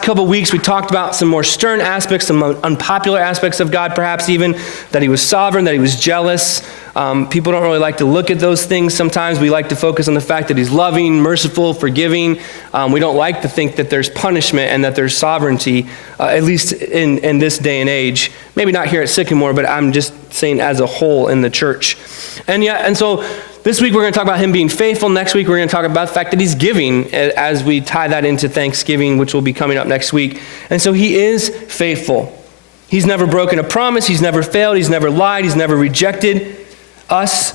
last couple weeks, we talked about some more stern aspects, some unpopular aspects of God, perhaps even, that he was sovereign, that he was jealous. People don't really like to look at those things. Sometimes we like to focus on the fact that he's loving, merciful, forgiving. We don't like to think that there's punishment and that there's sovereignty, at least in this day and age. Maybe not here at Sycamore, but I'm just saying as a whole in the church. And so this week we're going to talk about him being faithful. Next week we're going to talk about the fact that he's giving as we tie that into Thanksgiving, which will be coming up next week. And so he is faithful. He's never broken a promise. He's never failed. He's never lied. He's never rejected us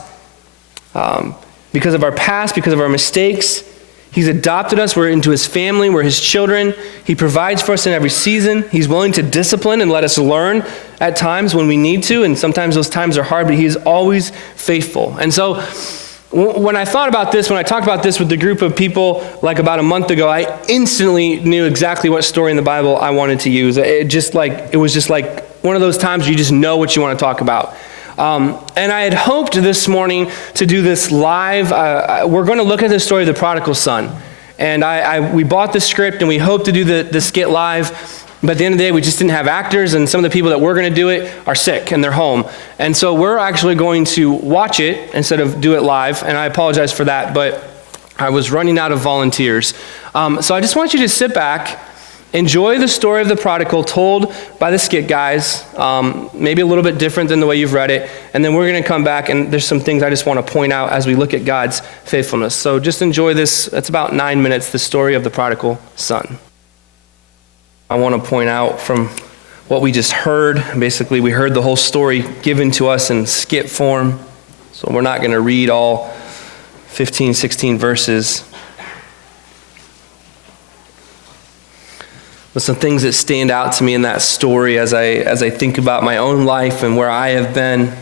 because of our past, because of our mistakes. He's adopted us. We're into his family. We're his children. He provides for us in every season. He's willing to discipline and let us learn at times when we need to, and sometimes those times are hard, but he is always faithful. And so when I thought about this, when I talked about this with the group of people like about a month ago, I instantly knew exactly what story in the Bible I wanted to use. It was just like one of those times where you just know what you want to talk about. And I had hoped this morning to do this live. We're going to look at the story of the prodigal son. And we bought the script and we hoped to do the skit live. But at the end of the day, we just didn't have actors, and some of the people that were going to do it are sick and they're home. And so we're actually going to watch it instead of do it live. And I apologize for that, but I was running out of volunteers. So I just want you to sit back, enjoy the story of the prodigal told by the skit guys, maybe a little bit different than the way you've read it. And then we're going to come back, and there's some things I just want to point out as we look at God's faithfulness. So just enjoy this. It's about 9 minutes, the story of the prodigal son. I want to point out from what we just heard, basically we heard the whole story given to us in skit form. So we're not going to read all 15, 16 verses. But some things that stand out to me in that story as I think about my own life and where I have been.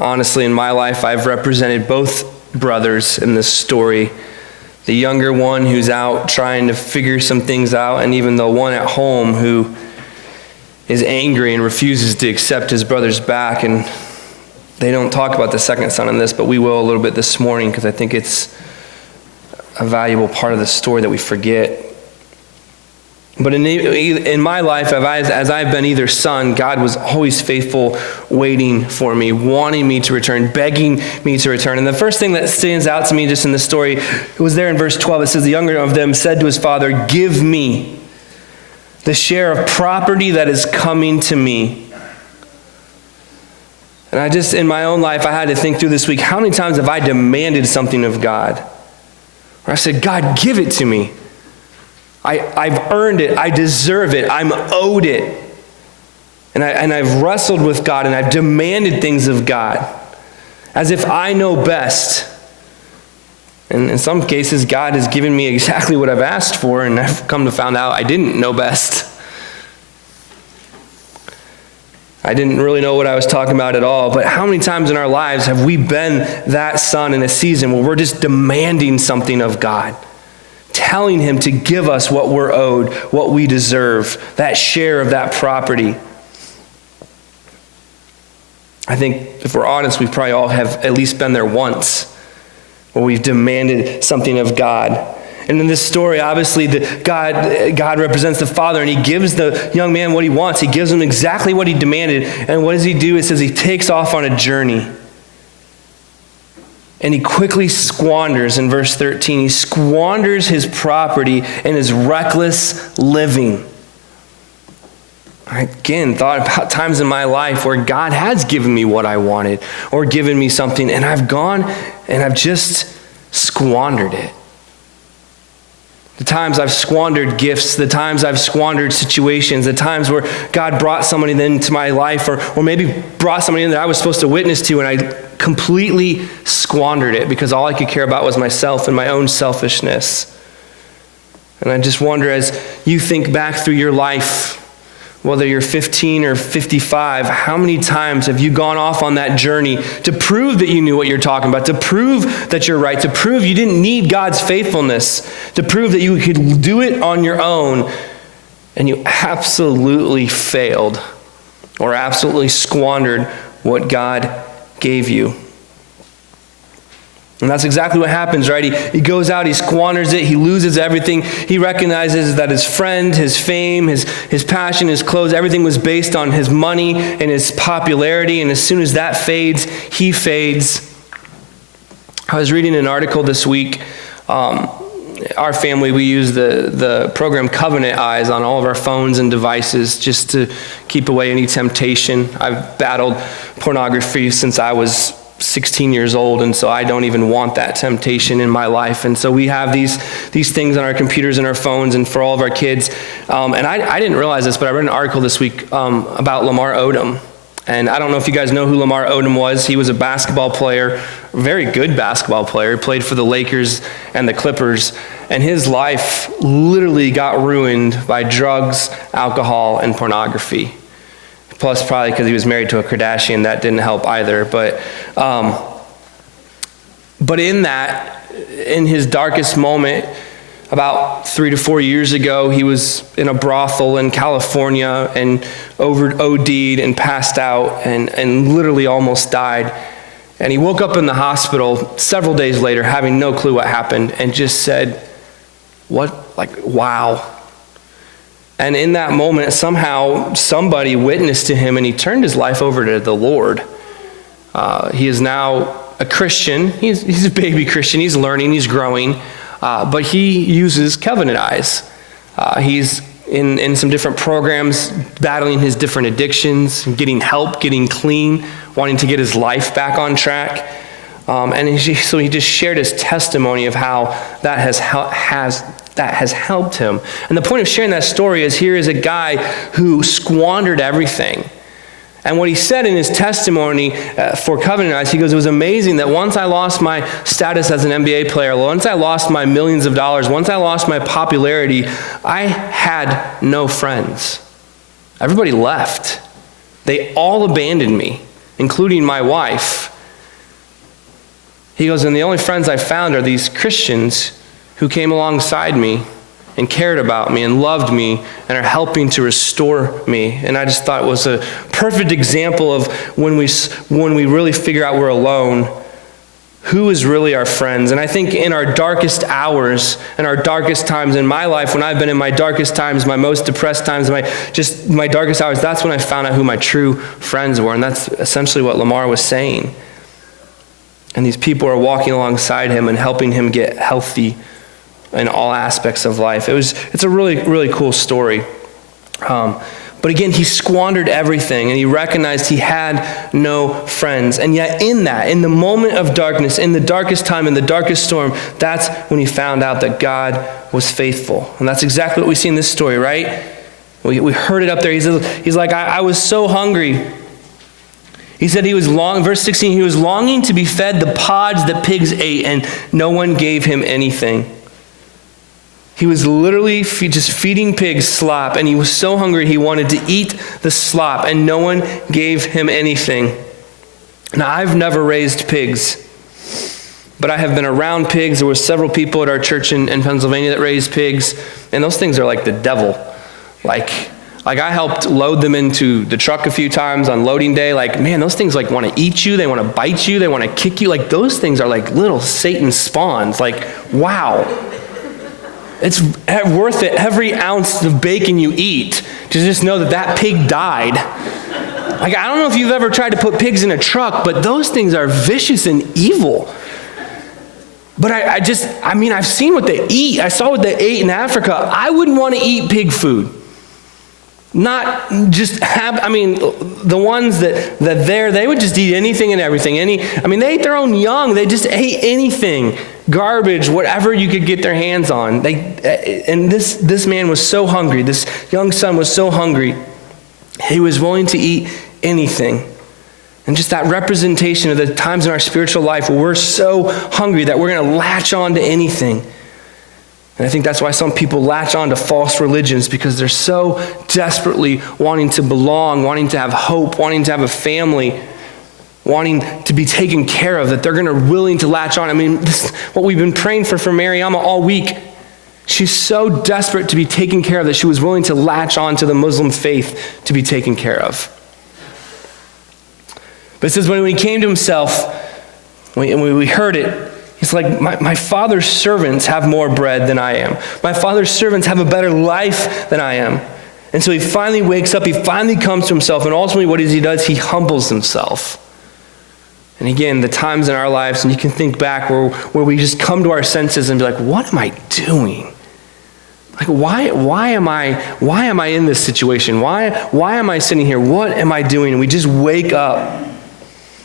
Honestly, in my life, I've represented both brothers in this story. The younger one who's out trying to figure some things out, and even the one at home who is angry and refuses to accept his brother's back. And they don't talk about the second son in this, but we will a little bit this morning because I think it's a valuable part of the story that we forget. But in my life, as I've been either son, God was always faithful, waiting for me, wanting me to return, begging me to return. And the first thing that stands out to me just in the story, it was there in verse 12. It says, the younger of them said to his father, give me the share of property that is coming to me. And I just, in my own life, I had to think through this week, how many times have I demanded something of God? Or I said, God, give it to me. I've earned it. I deserve it. I'm owed it. And I've wrestled with God, and I've demanded things of God as if I know best. And in some cases, God has given me exactly what I've asked for, and I've come to find out I didn't know best. I didn't really know what I was talking about at all. But how many times in our lives have we been that son in a season where we're just demanding something of God? Telling him to give us what we're owed, what we deserve, that share of that property. I think if we're honest, we probably all have at least been there once where we've demanded something of God. And in this story, obviously, God represents the father, and he gives the young man what he wants. He gives him exactly what he demanded. And what does he do? It says he takes off on a journey. And he quickly squanders, in verse 13, he squanders his property in his reckless living. I again thought about times in my life where God has given me what I wanted or given me something, and I've gone and I've just squandered it. The times I've squandered gifts, the times I've squandered situations, the times where God brought somebody into my life or maybe brought somebody in that I was supposed to witness to, and I completely squandered it because all I could care about was myself and my own selfishness. And I just wonder, as you think back through your life, whether you're 15 or 55, how many times have you gone off on that journey to prove that you knew what you're talking about, to prove that you're right, to prove you didn't need God's faithfulness, to prove that you could do it on your own, and you absolutely failed or absolutely squandered what God gave you? And that's exactly what happens, right? He goes out, he squanders it, he loses everything. He recognizes that his friend, his fame, his passion, his clothes, everything was based on his money and his popularity. And as soon as that fades, he fades. I was reading an article this week. Our family, we use the program Covenant Eyes on all of our phones and devices just to keep away any temptation. I've battled pornography since I was 16 years old, and so I don't even want that temptation in my life. And so we have these things on our computers and our phones and for all of our kids. And I didn't realize this, but I read an article this week about Lamar Odom. And I don't know if you guys know who Lamar Odom was. He was a basketball player, a very good basketball player. He played for the Lakers and the Clippers. And his life literally got ruined by drugs, alcohol, and pornography. Plus, probably because he was married to a Kardashian, that didn't help either. But in that, in his darkest moment, about 3 to 4 years ago, he was in a brothel in California and OD'd and passed out and literally almost died. And he woke up in the hospital several days later, having no clue what happened, and just said, wow. And in that moment, somehow somebody witnessed to him and he turned his life over to the Lord. He is now a Christian. He's a baby Christian. He's learning, he's growing. But he uses Covenant Eyes. He's in some different programs, battling his different addictions, getting help, getting clean, wanting to get his life back on track. So he just shared his testimony of how that has helped him. And the point of sharing that story is here is a guy who squandered everything. And what he said in his testimony for Covenant Eyes, he goes, it was amazing that once I lost my status as an NBA player, once I lost my millions of dollars, once I lost my popularity, I had no friends. Everybody left. They all abandoned me, including my wife. He goes, and the only friends I found are these Christians who came alongside me and cared about me and loved me and are helping to restore me. And I just thought it was a perfect example of when we really figure out we're alone, who is really our friends. And I think in our darkest hours and our darkest times in my life, when I've been in my darkest times, my most depressed times, my darkest hours, that's when I found out who my true friends were. And that's essentially what Lamar was saying. And these people are walking alongside him and helping him get healthy in all aspects of life. It's a really, really cool story. But again, he squandered everything and he recognized he had no friends. And yet in the moment of darkness, in the darkest time, in the darkest storm, that's when he found out that God was faithful. And that's exactly what we see in this story, right? We heard it up there. He's like, I was so hungry. He said verse 16, he was longing to be fed the pods that pigs ate, and no one gave him anything. He was literally just feeding pigs slop, and he was so hungry he wanted to eat the slop, and no one gave him anything. Now, I've never raised pigs, but I have been around pigs. There were several people at our church in Pennsylvania that raised pigs, and those things are like the devil. Like I helped load them into the truck a few times on loading day. Man, those things want to eat you. They want to bite you. They want to kick you. Those things are like little Satan spawns. Wow. It's worth it every ounce of bacon you eat to just know that pig died. I don't know if you've ever tried to put pigs in a truck, but those things are vicious and evil. But I've seen what they eat. I saw what they ate in Africa. I wouldn't want to eat pig food. Not just the ones that they would just eat anything and everything. They ate their own young. They just ate anything, garbage, whatever you could get their hands on. And this man was so hungry. This young son was so hungry. He was willing to eat anything. And just that representation of the times in our spiritual life where we're so hungry that we're going to latch on to anything. And I think that's why some people latch on to false religions, because they're so desperately wanting to belong, wanting to have hope, wanting to have a family, wanting to be taken care of, that they're willing to latch on. This is what we've been praying for Mariama all week. She's so desperate to be taken care of that she was willing to latch on to the Muslim faith to be taken care of. But it says when he came to himself, and we heard it, It's like my father's servants have more bread than I am. My father's servants have a better life than I am. And so he finally wakes up, he finally comes to himself, and ultimately what he does, he humbles himself. And again, the times in our lives, and you can think back where we just come to our senses and be like, what am I doing? Like, why am I in this situation? Why am I sitting here? What am I doing? And we just wake up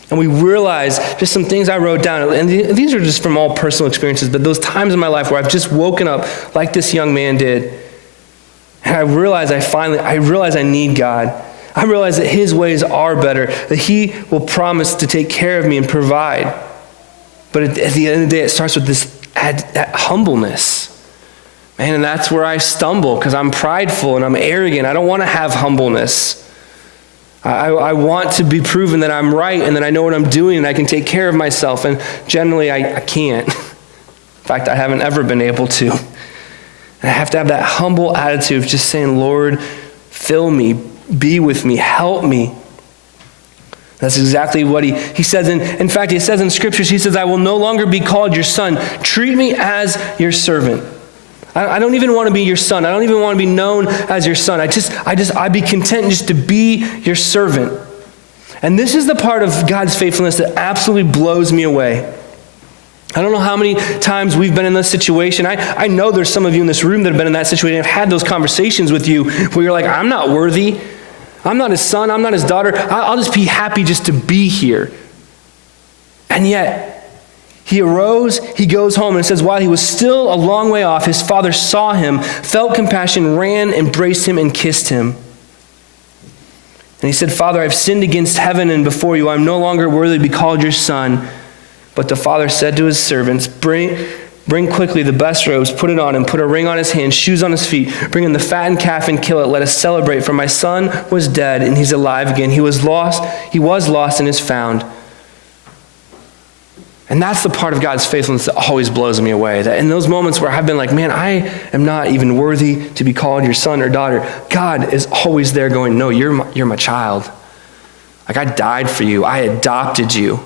and we realize just some things I wrote down. And these are just from all personal experiences, but those times in my life where I've just woken up like this young man did. And I realize I need God. I realize that his ways are better, that he will promise to take care of me and provide. But at the end of the day, it starts with that humbleness. Man, and that's where I stumble because I'm prideful and I'm arrogant. I don't want to have humbleness. I want to be proven that I'm right and that I know what I'm doing and I can take care of myself. And generally, I can't. In fact, I haven't ever been able to. And I have to have that humble attitude of just saying, Lord, fill me, be with me, help me. That's exactly what he says. In fact, he says in scriptures, he says, I will no longer be called your son. Treat me as your servant. I don't even want to be your son. I don't even want to be known as your son. I'd be content just to be your servant. And this is the part of God's faithfulness that absolutely blows me away. I don't know how many times we've been in this situation. I know there's some of you in this room that have been in that situation. I've had those conversations with you where you're like, I'm not worthy. I'm not his son. I'm not his daughter. I'll just be happy just to be here. And yet, he arose, he goes home, and it says, while he was still a long way off, his father saw him, felt compassion, ran, embraced him, and kissed him. And he said, Father, I've sinned against heaven and before you. I'm no longer worthy to be called your son. But the father said to his servants, Bring quickly the best robes, put it on him, put a ring on his hand, shoes on his feet. Bring in the fattened calf and kill it. Let us celebrate, for my son was dead, and he's alive again. He was lost and is found. And that's the part of God's faithfulness that always blows me away. That in those moments where I've been like, man, I am not even worthy to be called your son or daughter, God is always there going, no, you're my child. Like, I died for you. I adopted you.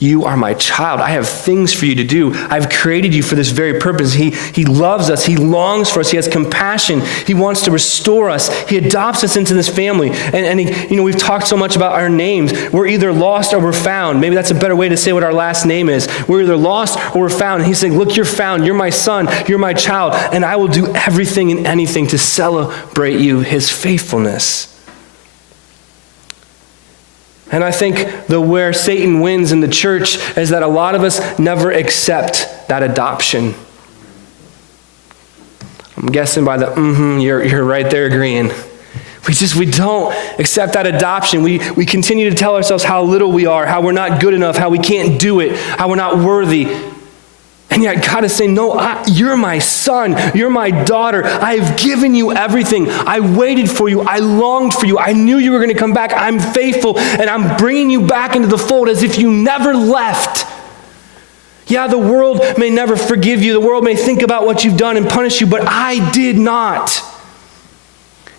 You are my child. I have things for you to do. I've created you for this very purpose. He loves us. He longs for us. He has compassion. He wants to restore us. He adopts us into this family. And we've talked so much about our names. We're either lost or we're found. Maybe that's a better way to say what our last name is. We're either lost or we're found. And he's saying, look, you're found. You're my son. You're my child. And I will do everything and anything to celebrate you, his faithfulness. And I think where Satan wins in the church is that a lot of us never accept that adoption. I'm guessing by you're right there agreeing. We don't accept that adoption. We continue to tell ourselves how little we are, how we're not good enough, how we can't do it, how we're not worthy. And yet God is saying, no, you're my son. You're my daughter. I have given you everything. I waited for you. I longed for you. I knew you were going to come back. I'm faithful, and I'm bringing you back into the fold as if you never left. Yeah, the world may never forgive you. The world may think about what you've done and punish you, but I did not.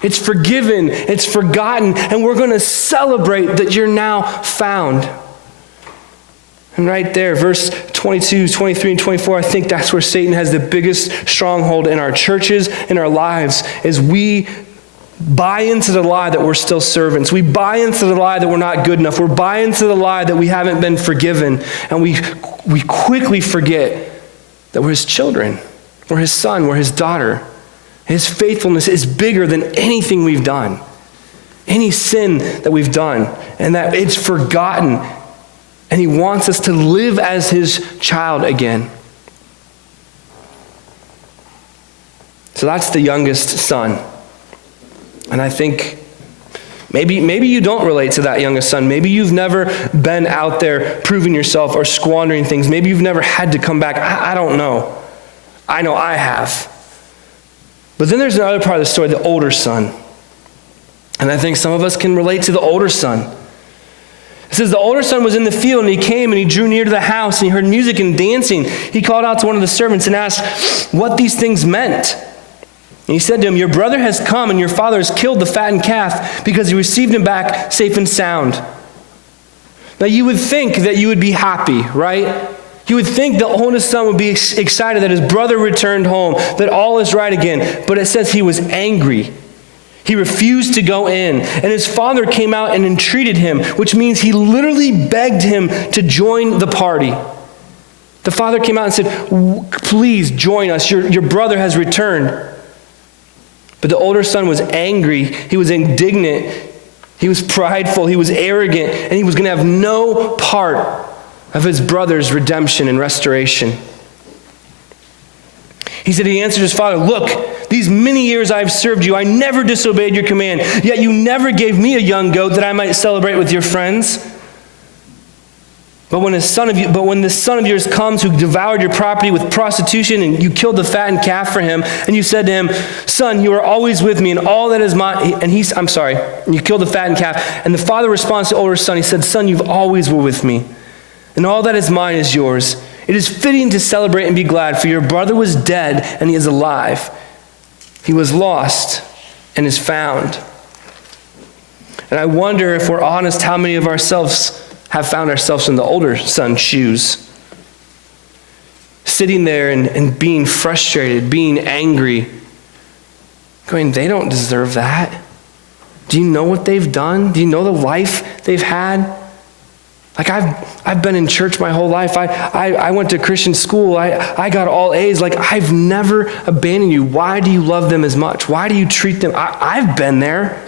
It's forgiven. It's forgotten. And we're going to celebrate that you're now found. And right there, verse 22, 23, and 24, I think that's where Satan has the biggest stronghold in our churches, in our lives, is we buy into the lie that we're still servants. We buy into the lie that we're not good enough. We buy into the lie that we haven't been forgiven. And we quickly forget that we're his children. We're his son. We're his daughter. His faithfulness is bigger than anything we've done, any sin that we've done, and that it's forgotten. And he wants us to live as his child again. So that's the youngest son. And I think maybe you don't relate to that youngest son. Maybe you've never been out there proving yourself or squandering things. Maybe you've never had to come back. I don't know. I know I have. But then there's another part of the story, the older son. And I think some of us can relate to the older son. It says the older son was in the field, and he came and he drew near to the house, and he heard music and dancing. He called out to one of the servants and asked what these things meant. And he said to him, your brother has come, and your father has killed the fattened calf because he received him back safe and sound. Now you would think that you would be happy, right? You would think the oldest son would be excited that his brother returned home, that all is right again. But it says he was angry. He refused to go in. And his father came out and entreated him, which means he literally begged him to join the party. The father came out and said, please join us. Your brother has returned. But the older son was angry. He was indignant. He was prideful. He was arrogant. And he was going to have no part of his brother's redemption and restoration. He said, he answered his father, look, these many years I have served you. I never disobeyed your command, yet you never gave me a young goat that I might celebrate with your friends. But when this son of yours comes who devoured your property with prostitution, and you killed the fattened calf for him, and you said to him, son, you are always with me, and all that is mine, and you killed the fattened calf. And the father responds to the older son, he said, son, you've always were with me, and all that is mine is yours. It is fitting to celebrate and be glad, for your brother was dead and he is alive. He was lost and is found. And I wonder, if we're honest, how many of ourselves have found ourselves in the older son's shoes. Sitting there and being frustrated, being angry, going, they don't deserve that. Do you know what they've done? Do you know the life they've had? Like, I've been in church my whole life. I went to Christian school. I got all A's. Like, I've never abandoned you. Why do you love them as much? Why do you treat them? I've been there.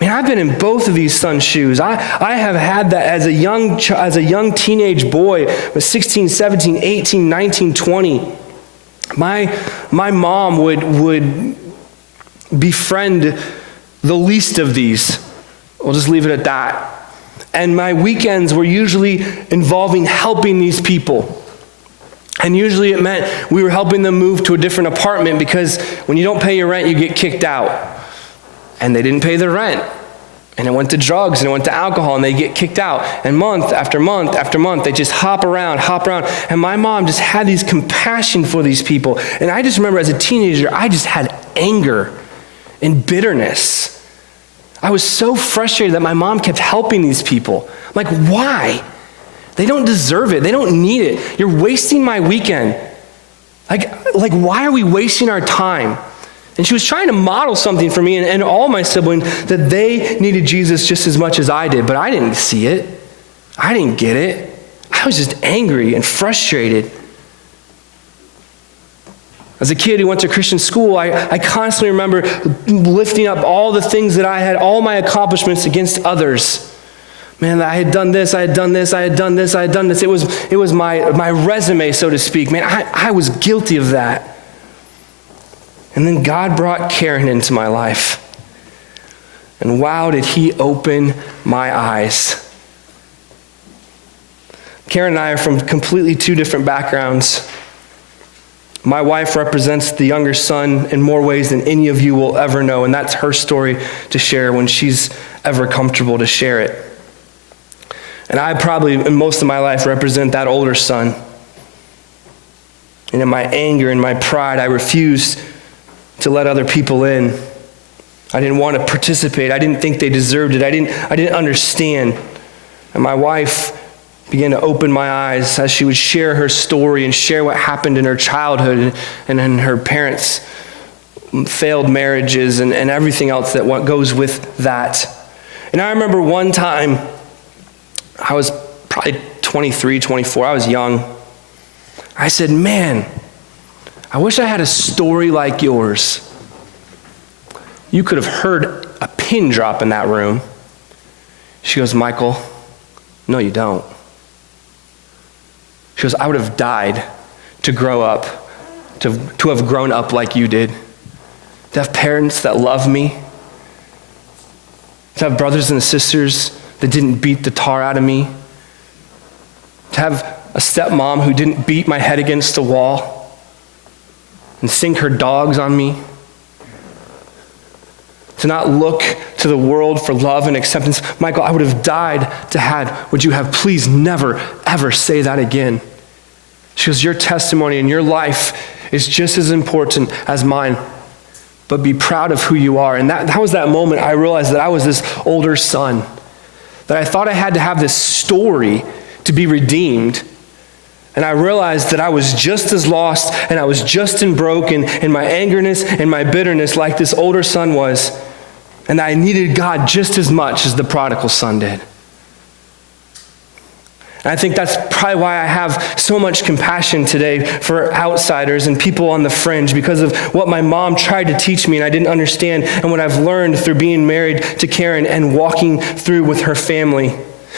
Man, I've been in both of these sons' shoes. I have had that as a young teenage boy, 16, 17, 18, 19, 20. My mom would befriend the least of these. We'll just leave it at that. And my weekends were usually involving helping these people. And usually it meant we were helping them move to a different apartment, because when you don't pay your rent, you get kicked out. And they didn't pay their rent. And it went to drugs, and it went to alcohol, and they get kicked out. And month after month after month, they just hop around. And my mom just had these compassion for these people. And I just remember as a teenager, I just had anger and bitterness. I was so frustrated that my mom kept helping these people. I'm like, why? They don't deserve it. They don't need it. You're wasting my weekend. Like, why are we wasting our time? And she was trying to model something for me and all my siblings, that they needed Jesus just as much as I did, but I didn't see it. I didn't get it. I was just angry and frustrated. As a kid who went to Christian school, I constantly remember lifting up all the things that I had, all my accomplishments against others. Man, I had done this, I had done this, I had done this, I had done this. It was my resume, so to speak. Man, I was guilty of that. And then God brought Karen into my life. And wow, did he open my eyes. Karen and I are from completely two different backgrounds. My wife represents the younger son in more ways than any of you will ever know, and that's her story to share when she's ever comfortable to share it. And I probably, in most of my life, represent that older son. And in my anger and my pride, I refused to let other people in. I didn't want to participate. I didn't think they deserved it. I didn't understand. And my wife began to open my eyes as she would share her story and share what happened in her childhood and in her parents' failed marriages and everything else that what goes with that. And I remember one time, I was probably 23, 24, I was young. I said, man, I wish I had a story like yours. You could have heard a pin drop in that room. She goes, Michael, no, you don't. She goes, I would have died to grow up, to have grown up like you did, to have parents that love me, to have brothers and sisters that didn't beat the tar out of me, to have a stepmom who didn't beat my head against the wall and sink her dogs on me, to not look to the world for love and acceptance. Michael, I would have died to have, would you have please never, ever say that again. She goes, your testimony and your life is just as important as mine, but be proud of who you are. And that was that moment I realized that I was this older son, that I thought I had to have this story to be redeemed, And I realized that I was just as lost and I was just as broken in my angerness and my bitterness like this older son was. And I needed God just as much as the prodigal son did. And I think that's probably why I have so much compassion today for outsiders and people on the fringe, because of what my mom tried to teach me and I didn't understand, and what I've learned through being married to Karen and walking through with her family.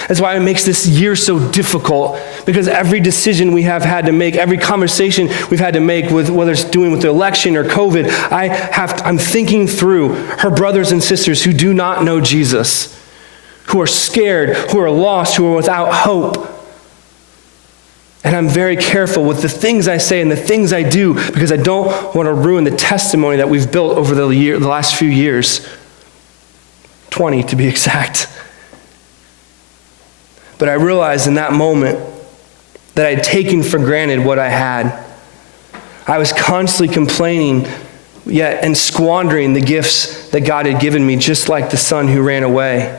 That's why it makes this year so difficult, because every decision we have had to make, every conversation we've had to make, with whether it's doing with the election or COVID, I'm thinking through her brothers and sisters who do not know Jesus, who are scared, who are lost, who are without hope. And I'm very careful with the things I say and the things I do, because I don't want to ruin the testimony that we've built over the last few years. 20 to be exact. But I realized in that moment that I'd taken for granted what I had. I was constantly complaining and squandering the gifts that God had given me, just like the son who ran away.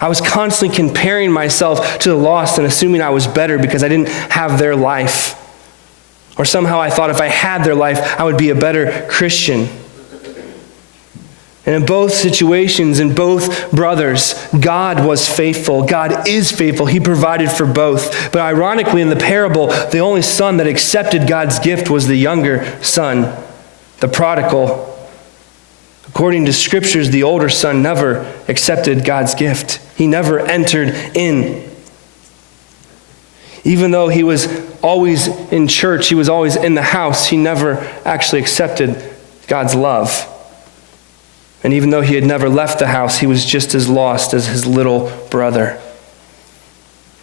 I was constantly comparing myself to the lost and assuming I was better because I didn't have their life. Or somehow I thought if I had their life, I would be a better Christian. And in both situations, in both brothers, God was faithful. God is faithful. He provided for both. But ironically, in the parable, the only son that accepted God's gift was the younger son, the prodigal. According to scriptures, the older son never accepted God's gift. He never entered in. Even though he was always in church, he was always in the house, he never actually accepted God's love. And even though he had never left the house, he was just as lost as his little brother.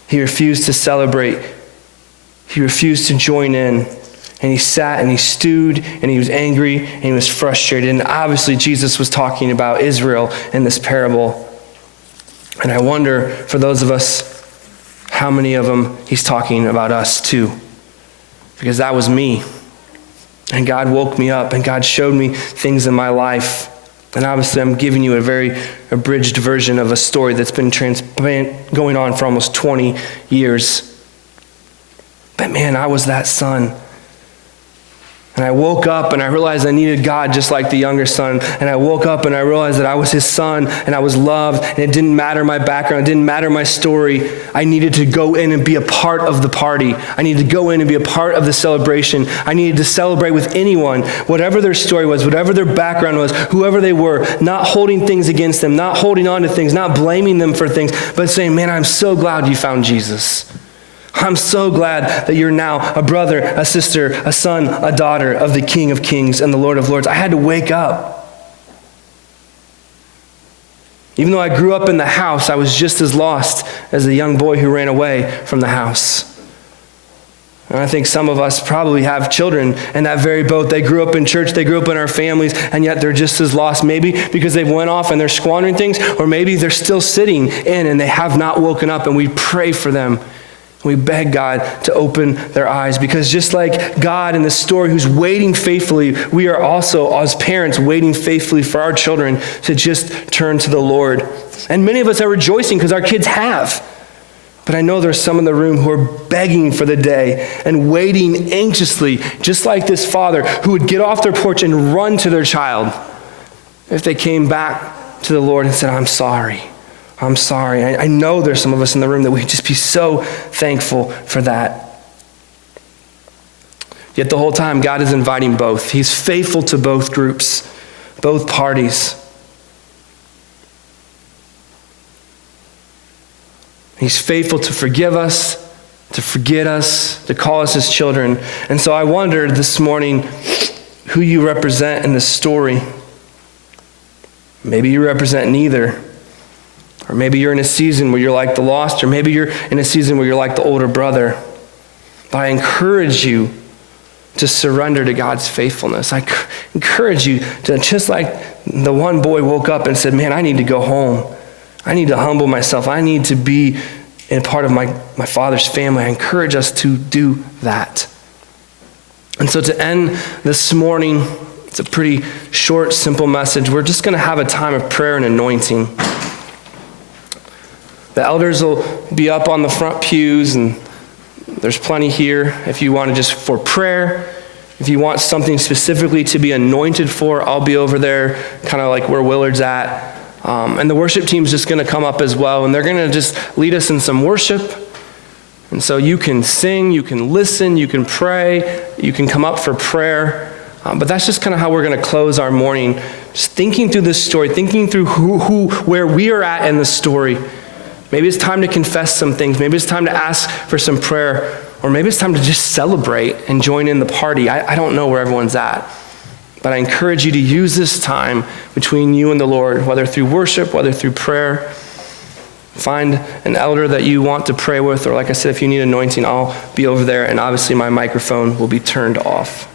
He refused to celebrate. He refused to join in. And he sat and he stewed and he was angry and he was frustrated. And obviously Jesus was talking about Israel in this parable. And I wonder, for those of us, how many of them he's talking about us too. Because that was me. And God woke me up and God showed me things in my life. And obviously I'm giving you a very abridged version of a story that's been going on for almost 20 years. But man, I was that son. And I woke up and I realized I needed God just like the younger son. And I woke up and I realized that I was his son and I was loved, and it didn't matter my background, it didn't matter my story. I needed to go in and be a part of the party. I needed to go in and be a part of the celebration. I needed to celebrate with anyone, whatever their story was, whatever their background was, whoever they were, not holding things against them, not holding on to things, not blaming them for things, but saying, man, I'm so glad you found Jesus. I'm so glad that you're now a brother, a sister, a son, a daughter of the King of Kings and the Lord of Lords. I had to wake up. Even though I grew up in the house, I was just as lost as the young boy who ran away from the house. And I think some of us probably have children in that very boat. They grew up in church, they grew up in our families, and yet they're just as lost, maybe because they've went off and they're squandering things, or maybe they're still sitting in and they have not woken up, and we pray for them. We beg God to open their eyes, because just like God in the story who's waiting faithfully, we are also, as parents, waiting faithfully for our children to just turn to the Lord. And many of us are rejoicing because our kids have. But I know there's some in the room who are begging for the day and waiting anxiously, just like this father who would get off their porch and run to their child if they came back to the Lord and said, I'm sorry. I'm sorry. I know there's some of us in the room that we'd just be so thankful for that. Yet the whole time, God is inviting both. He's faithful to both groups, both parties. He's faithful to forgive us, to forget us, to call us his children. And so I wondered this morning who you represent in this story. Maybe you represent neither. Or maybe you're in a season where you're like the lost, or maybe you're in a season where you're like the older brother. But I encourage you to surrender to God's faithfulness. I encourage you to, just like the one boy woke up and said, man, I need to go home. I need to humble myself. I need to be a part of my Father's family. I encourage us to do that. And so to end this morning, it's a pretty short, simple message. We're just going to have a time of prayer and anointing. The elders will be up on the front pews, and There's plenty here if you want to just for prayer. If you want something specifically to be anointed for, I'll be over there, kind of like where Willard's at. And the worship team's just going to come up as well, and they're going to just lead us in some worship. And so you can sing, you can listen, you can pray, you can come up for prayer. But that's just kind of how we're going to close our morning, just thinking through this story, thinking through where we are at in the story. Maybe it's time to confess some things. Maybe it's time to ask for some prayer. Or maybe it's time to just celebrate and join in the party. I don't know where everyone's at. But I encourage you to use this time between you and the Lord, whether through worship, whether through prayer. Find an elder that you want to pray with, or like I said, if you need anointing, I'll be over there, and obviously my microphone will be turned off.